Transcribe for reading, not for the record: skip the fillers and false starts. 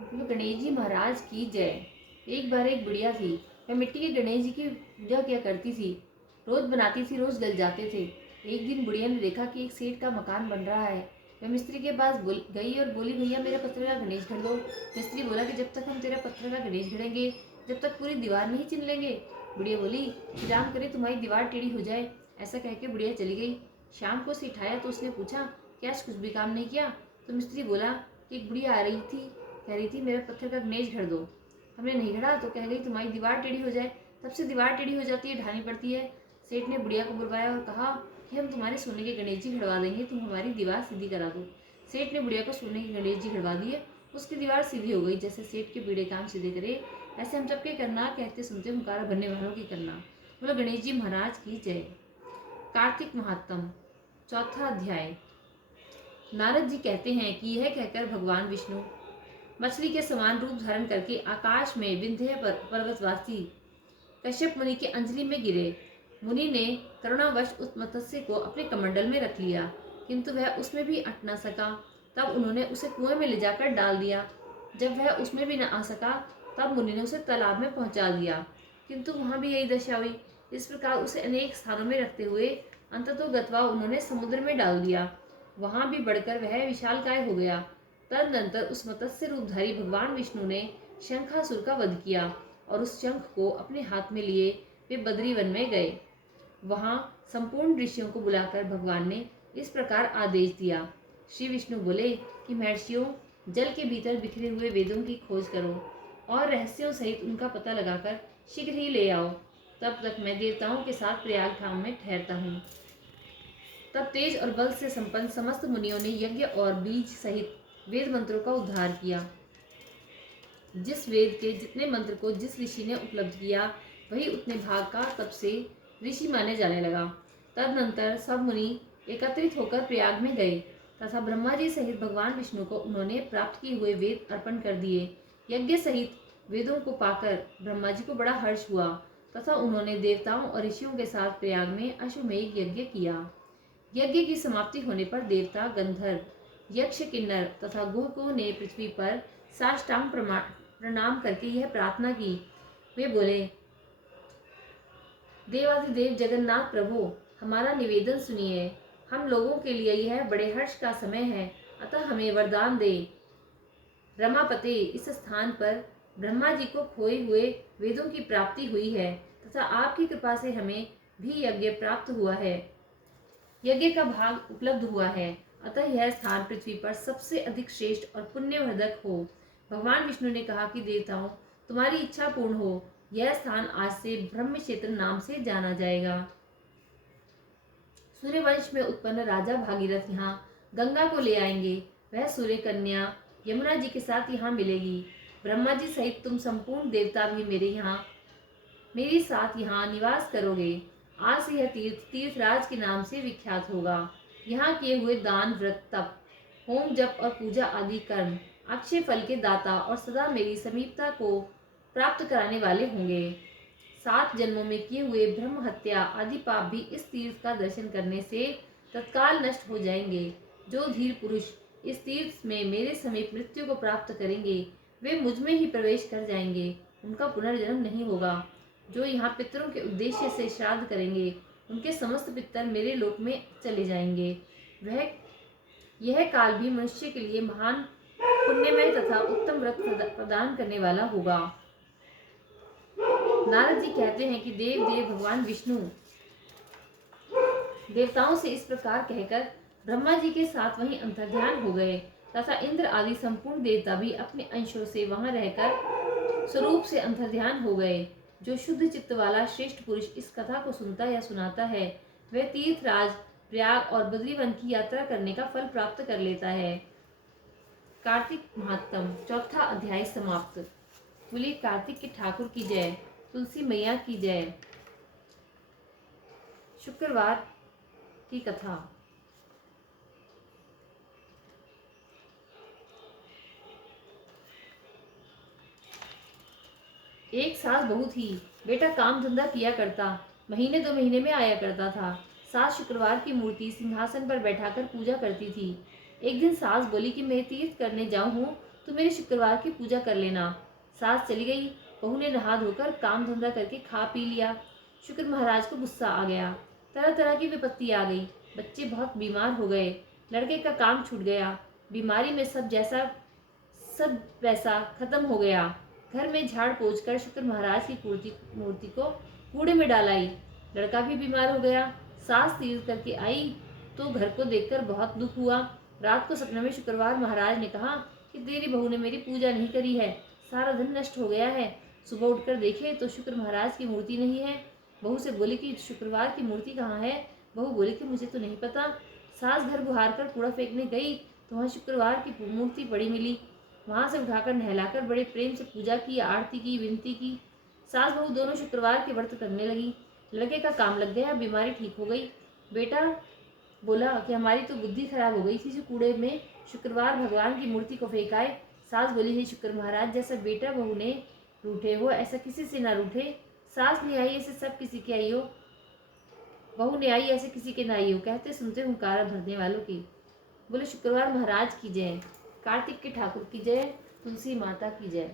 बोलो गणेश जी महाराज की जय। एक बार एक बुढ़िया थी। वह मिट्टी के गणेश जी की पूजा किया करती थी। रोज बनाती थी, रोज गल जाते थे। एक दिन बुढ़िया ने देखा कि एक सेठ का मकान बन रहा है। वह मिस्त्री के पास गई और बोली, भैया मेरा पत्थर का गणेश गढ़ दो। मिस्त्री बोला कि जब तक हम तेरा पत्थर का गणेश गढ़ेंगे, जब तक पूरी दीवार नहीं चिन लेंगे। बुढ़िया बोली, राम करे तुम्हारी दीवार टेढ़ी हो जाए। ऐसा कहकर बुढ़िया चली गई। शाम को सिठाया तो उसने पूछा, क्या आज कुछ भी काम नहीं किया? तो मिस्त्री बोला कि एक बुढ़िया आ रही थी, कह रही थी मेरा पत्थर का गणेश गढ़ दो। हमने नहीं गढ़ा तो कह गई तुम्हारी दीवार टेढ़ी हो जाए। तब से दीवार टेढ़ी हो जाती है, ढानी पड़ती है। सेठ ने बुढ़िया को बुलवाया और कहा कि हम तुम्हारे सोने के गणेश जी गढ़वा देंगे, तुम हमारी दीवार सीधी करा दो। सेठ ने बुढ़िया को सोने के गणेश जी गढ़वा दिए। उसकी दीवार सीधी हो गई। जैसे सेठ के बीड़े काम सीधे करे, ऐसे हम सबके करना, कहते सुनते हुंकारा भरने वालों की करना। बोलो गणेश जी महाराज की जय। कार्तिक महात्म, चौथा अध्याय। नारद जी कहते हैं कि यह कहकर भगवान विष्णु मछली के समान रूप धारण करके आकाश में विंध्य पर्वतवासी कश्यप मुनि के अंजलि में गिरे। मुनि ने करुणावश उस मत्स्य को अपने कमंडल में रख लिया, किंतु वह उसमें भी अट न सका। तब उन्होंने उसे कुएं में ले जाकर डाल दिया। जब वह उसमें भी न आ सका, तब मुनि ने उसे तालाब में पहुंचा दिया, किंतु वहां भी यही दशा हुई। इस प्रकार उसे अनेक स्थानों में रखते हुए अंततोगत्वा उन्होंने समुद्र में डाल दिया। वहां भी बढ़कर वह विशालकाय हो गया। तदनंतर उस मत्स्य रूपधारी भगवान विष्णु ने शंखासुर का वध किया और उस शंख को अपने हाथ में लिए वे बद्री वन में गए। वहां संपूर्ण ऋषियों को बुलाकर भगवान ने इस प्रकार आदेश दिया। श्री विष्णु बोले कि महर्षियों, जल के भीतर बिखरे हुए वेदों की खोज करो और रहस्यों सहित उनका पता लगाकर शीघ्र ही ले आओ। तब तक मैं देवताओं के साथ प्रयाग धाम में ठहरता हूँ। तब तेज और बल से संपन्न समस्त मुनियों ने यज्ञ और बीज सहित वेद मंत्रों का उद्धार किया। जिस वेद के जितने मंत्र को जिस ऋषि ने उपलब्ध किया, वही उतने भाग का तब से ऋषि माने जाने लगा। तदनंतर सब मुनि एकत्रित होकर प्रयाग में गए तथा ब्रह्मा जी सहित भगवान विष्णु को उन्होंने प्राप्त किए हुए वेद अर्पण कर दिए। यज्ञ सहित वेदों को पाकर ब्रह्मा जी को बड़ा हर्ष हुआ तथा उन्होंने देवताओं और ऋषियों के साथ प्रयाग में अश्वमेध यज्ञ किया। यज्ञ की समाप्ति होने पर देवता, गंधर्व, यक्ष, किन्नर तथा गुहकों ने पृथ्वी पर साष्टांग प्रणाम करके यह प्रार्थना की। वे बोले, देवाधिदेव जगन्नाथ प्रभु, हमारा निवेदन सुनिए। हम लोगों के लिए यह बड़े हर्ष का समय है, अतः हमें वरदान दे। रमापते, इस स्थान पर ब्रह्मा जी को खोए हुए वेदों की प्राप्ति हुई है तथा आपकी कृपा से हमें भी यज्ञ प्राप्त हुआ है, यज्ञ का भाग उपलब्ध हुआ है, अतः यह स्थान पृथ्वी पर सबसे अधिक श्रेष्ठ और पुण्यवर्धक हो। भगवान विष्णु ने कहा कि देवताओं, तुम्हारी इच्छा पूर्ण हो। यह स्थान आज से ब्रह्म क्षेत्र नाम से जाना जाएगा। सूर्यवंश में उत्पन्न राजा भागीरथ यहाँ गंगा को ले आएंगे। वह सूर्य कन्या यमुना जी के साथ यहाँ मिलेगी। ब्रह्मा जी सहित तुम संपूर्ण देवता भी मेरे साथ यहाँ निवास करोगे। आज से यह तीर्थ तीर्थराज के नाम से विख्यात होगा। यहाँ किए हुए दान, व्रत, तप, होम, जप और पूजा आदि कर्म अक्षय फल के दाता और सदा मेरी समीपता को प्राप्त कराने वाले होंगे। 7 जन्मों में किए हुए ब्रह्म हत्या आदि पाप भी इस तीर्थ का दर्शन करने से तत्काल नष्ट हो जाएंगे। जो धीर पुरुष इस तीर्थ में मेरे समीप मृत्यु को प्राप्त करेंगे, वे मुझ में ही प्रवेश कर जाएंगे, उनका पुनर्जन्म नहीं होगा। जो यहाँ पितरों के उद्देश्य से श्राद्ध करेंगे, उनके समस्त पितर मेरे लोक में चले जाएंगे। वह यह काल भी मनुष्य के लिए महान पुण्यमय तथा उत्तम व्रत प्रदान करने वाला होगा। नारद जी कहते हैं कि देव भगवान विष्णु देवताओं से इस प्रकार कहकर ब्रह्मा जी के साथ वहीं अंतर्ध्यान हो गए तथा इंद्र आदि संपूर्ण देवता भी अपने अंशों से वहां रहकर स्वरूप से अंतर्ध्यान हो गए। जो शुद्ध चित्त वाला श्रेष्ठ पुरुष इस कथा को सुनता या सुनाता है, वह तीर्थराज, प्रयाग और बद्रीवन की यात्रा करने का फल प्राप्त कर लेता है। कार्तिक महात्म, चौथा अध्याय समाप्त। बोलिए कार्तिक के ठाकुर की जय, तुलसी मैया की जय। शुक्रवार की कथा। एक सास बहू थी। बेटा काम धंधा किया करता, महीने 2 महीने में आया करता था। सास शुक्रवार की मूर्ति सिंहासन पर बैठाकर पूजा करती थी। एक दिन सास बोली कि मैं तीर्थ करने जाऊं हूँ तो मेरे शुक्रवार की पूजा कर लेना। सास चली गई। बहू ने नहा धोकर काम धंधा करके खा पी लिया। शुक्र महाराज को गुस्सा आ गया। तरह तरह की विपत्ति आ गई। बच्चे बहुत बीमार हो गए। लड़के का काम छूट गया। बीमारी में सब पैसा खत्म हो गया। घर में झाड़ पोंछ कर शुक्र महाराज की मूर्ति को कूड़े में डालाई। लड़का भी बीमार हो गया। सास तीर्थ करके आई तो घर को देखकर बहुत दुख हुआ। रात को सपने में शुक्रवार महाराज ने कहा कि तेरी बहू ने मेरी पूजा नहीं करी है, सारा धन नष्ट हो गया है। सुबह उठकर देखे तो शुक्र महाराज की मूर्ति नहीं है। बहू से बोली कि शुक्रवार की मूर्ति कहाँ है। बहू बोली कि मुझे तो नहीं पता। सास घर बुहार कर कूड़ा फेंकने गई तो वहाँ शुक्रवार की मूर्ति पड़ी मिली। वहां से उठाकर नहलाकर बड़े प्रेम से पूजा की, आरती की, विनती की। सास बहू दोनों शुक्रवार के व्रत करने लगी। लड़के का काम लग गया, बीमारी ठीक हो गई। बेटा बोला कि हमारी तो बुद्धि खराब हो गई थी जो कूड़े में शुक्रवार भगवान की मूर्ति को फेंकाए। सास बोली, हे शुक्र महाराज, जैसा बेटा बहू ने रूठे हो ऐसा किसी से ना रूठे। सास ने आई ऐसे सब किसी के आई हो, बहू ने आई ऐसे किसी के ना आई हो। कहते सुनते हुंकारा भरने वालों की। बोले शुक्रवार महाराज की जय, कार्तिक के ठाकुर की जय, तुलसी माता की जय।